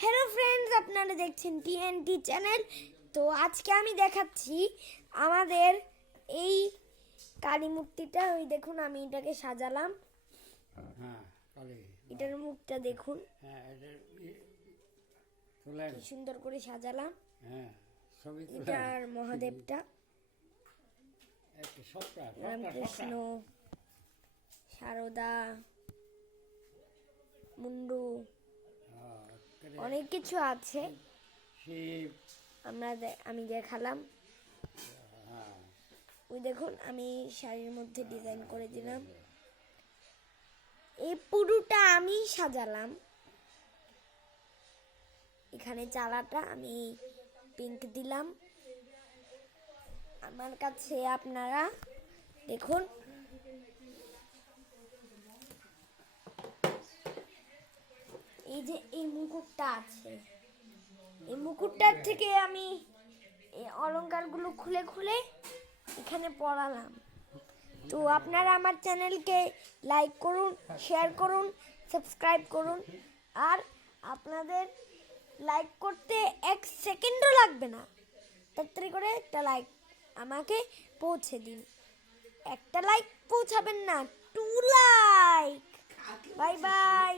Hello friends, আপনারা দেখছেন TNT channel. তো আজকে আমি দেখাচ্ছি আমাদের এই কালী মূর্তিটা। ওই দেখুন, আমি এটাকে সাজালাম। হ্যাঁ, কালী। এটার মুখটা দেখুন, হ্যাঁ, কি সুন্দর করে সাজালাম। হ্যাঁ, ছবি এটার মহাদেবটা রামকৃষ্ণ, শারদা, মুন্ডু, অনেক কিছু আছে। আমি দেখালাম। ওই দেখুন, আমি শাড়ির মধ্যে ডিজাইন করে দিলাম। এই পুরোটা আমি সাজালাম। এখানে চালাটা আমি পিঙ্ক দিলাম। আমার কাছে আপনারা দেখুন, এই যে এই মুকুটটা আছে, এই মুকুটটার থেকে আমি এই অলংকারগুলো খুলে খুলে এখানে পরালাম। তো আপনারা আমার চ্যানেলকে লাইক করুন, শেয়ার করুন, সাবস্ক্রাইব করুন। আর আপনাদের লাইক করতে 1 সেকেন্ডও লাগবে না। তাড়াতাড়ি করে একটা লাইক আমাকে পৌঁছে দিন। একটা লাইক পৌঁছাবেন না, 2 লাইক। Bye bye.